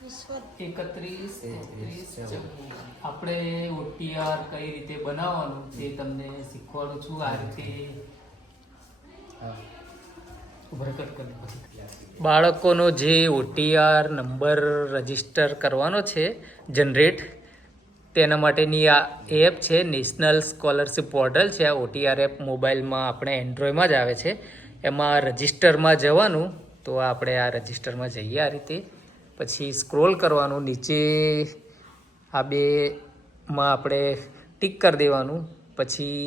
31 આપણે OTR કઈ રીતે બનાવવાનું તે તમને શીખવાડું છું. આ રીતે બાળકોનો જે OTR નંબર રજીસ્ટર કરવાનો છે જનરેટ, તેના માટેની આ એપ છે નેશનલ સ્કોલરશિપ પોર્ટલ છે. આ OTR એપ મોબાઈલમાં આપણે એન્ડ્રોઈડમાં જ આવે છે. એમાં રજિસ્ટરમાં જવાનું. તો આપણે આ રજિસ્ટરમાં જઈએ. આ રીતે પછી સ્ક્રોલ કરવાનું નીચે, આ બેમાં આપણે ટિક કરી દેવાનું. પછી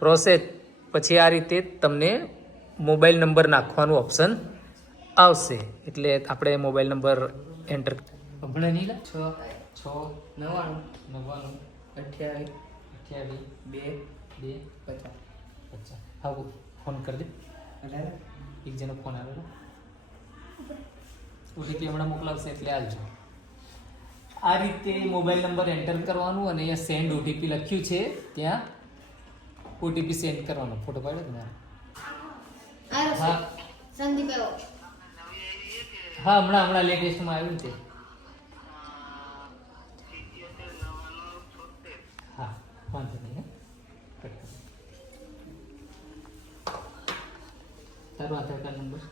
પ્રોસેસ, પછી આ રીતે તમને મોબાઈલ નંબર નાખવાનું ઓપ્શન આવશે. એટલે આપણે મોબાઈલ નંબર એન્ટર હમણાં નહીં 699982250. હા, ફોન કરી દે. એક જણનો ફોન આવેલો. OTP હમણાં મોકલાવશે એટલે આવજો. આ રીતે મોબાઈલ નંબર એન્ટર કરવાનું અને અહીંયા સેન્ડ OTP લખ્યું છે, ત્યાં OTP સેન્ડ કરવાનો. ફોટો પાડ્યો તમારો? હા હા, હમણાં લેટેસ્ટમાં આવ્યું છે. હા, વાંધો નહીં. તારો આધાર કાર્ડ નંબર?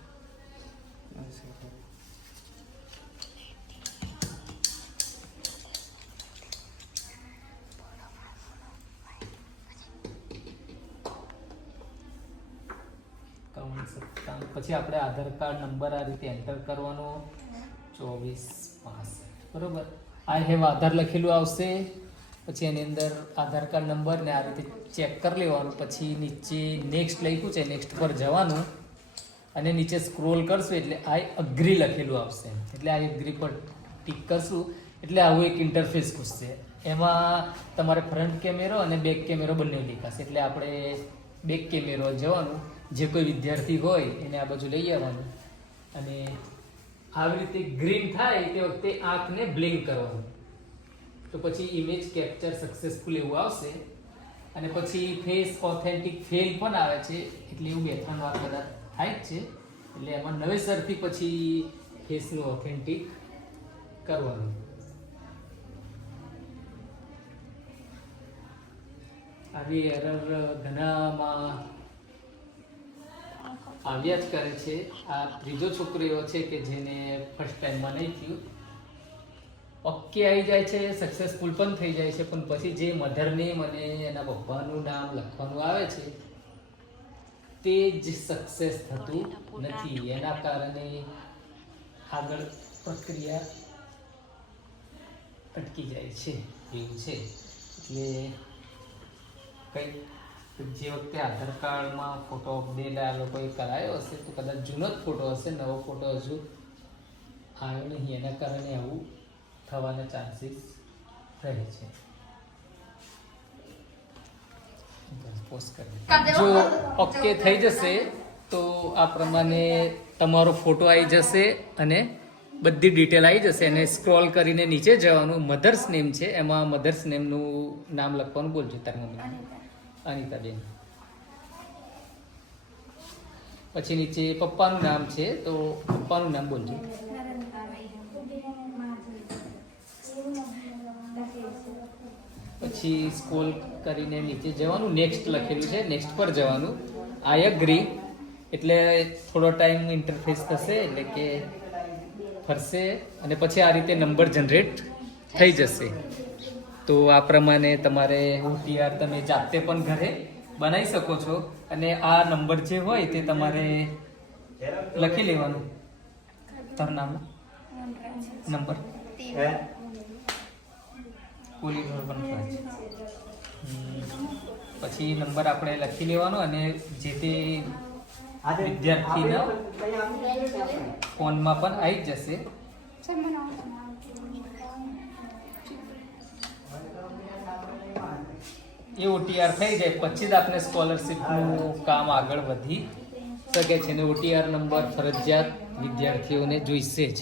પછી આપણે આધાર કાર્ડ નંબર આ રીતે એન્ટર કરવાનો 2465. બરોબર. આઈ હેવ આધાર લખેલું આવશે. પછી એની અંદર આધાર કાર્ડ નંબર ને આ રીતે ચેક કરી લેવાનું. પછી નીચે નેક્સ્ટ લખ્યું છે, નેક્સ્ટ પર જવાનું અને નીચે સ્ક્રોલ કરશું એટલે આઈ અગ્રી લખેલું આવશે. એટલે આઈ અગ્રી પર ટિક કરશું એટલે આવું એક ઇન્ટરફેસ ખુલશે. એમાં તમારે ફ્રન્ટ કેમેરો અને બેક કેમેરો બંને દેખાશે. એટલે આપણે બેક કેમેરો જવાનું. જે કોઈ વિદ્યાર્થી હોય એને આ બાજુ લઈ આવવાનું અને આવી રીતે ગ્રીન થાય તે વખતે આંખને બ્લિંક કરવાનું. તો પછી ઇમેજ કેપ્ચર સક્સેસફુલ એવું આવશે. અને પછી ફેસ ઓથેન્ટિક ફેલ પણ આવે છે. એટલે એવું 2-3 વાર કદાચ થાય જ છે. એટલે એમાં નવેસરથી પછી ફેસનું ઓથેન્ટિક કરવાનું. આવી એરર ઘણામાં આવ્યા જ કરે છે. આ ત્રીજો છોકરો એવો છે કે જેને ફર્સ્ટ ટાઈમમાં નહીં થયું. ઓકે આવી જાય છે, સક્સેસફુલ પણ થઈ જાય છે, પણ પછી જે મધર નેમ અને એના પપ્પાનું નામ લખવાનું આવે છે તે જ સક્સેસ થતું નથી. એના કારણે આગળ પ્રક્રિયા અટકી જાય છે. એવું છે. એટલે જે વખતે આધાર કાર્ડમાં ફોટો અપડેટ આ લોકોએ કરાયો હશે તો કદાચ જૂનો જ ફોટો હશે, નવો ફોટો હજુ આવ્યો નહીં. એના કારણે આવું થવાના ચાન્સીસ રહે છે. જો ઓકે થઈ જશે તો આ પ્રમાણે તમારો ફોટો આવી જશે અને બધી ડિટેલ આવી જશે. અને સ્ક્રોલ કરીને નીચે જવાનું. મધર્સ નેમ છે, એમાં મધર્સ નેમનું નામ લખવાનું. બોલજો તારી મમ્મી. અનિતાબેન. પછી નીચે પપ્પાનું નામ છે તો પપ્પાનું નામ બોલજો. પછી સ્ક્રોલ કરીને નીચે જવાનું. નેક્સ્ટ લખેલું છે, નેક્સ્ટ પર જવાનું. આઈ અગ્રી એટલે થોડો ટાઈમ ઇન્ટરફેસ થશે, એટલે કે ફરશે અને પછી આ રીતે નંબર જનરેટ થઈ જશે. તો આ પ્રમાણે તમારે OTR તમે જાતે પણ ઘરે બનાવી શકો છો. અને આ નંબર જે હોય તે તમારે લખી લેવાનું. તારું નામ નંબર પછી નંબર આપણે લખી લેવાનો અને જે તે વિદ્યાર્થીના ફોનમાં પણ આવી જશે. એ OTR થઈ જાય પછી જ આપણે સ્કોલરશિપનું કામ આગળ વધી શકે છે. અને OTR નંબર ફરજિયાત વિદ્યાર્થીઓને જોઈશે જ.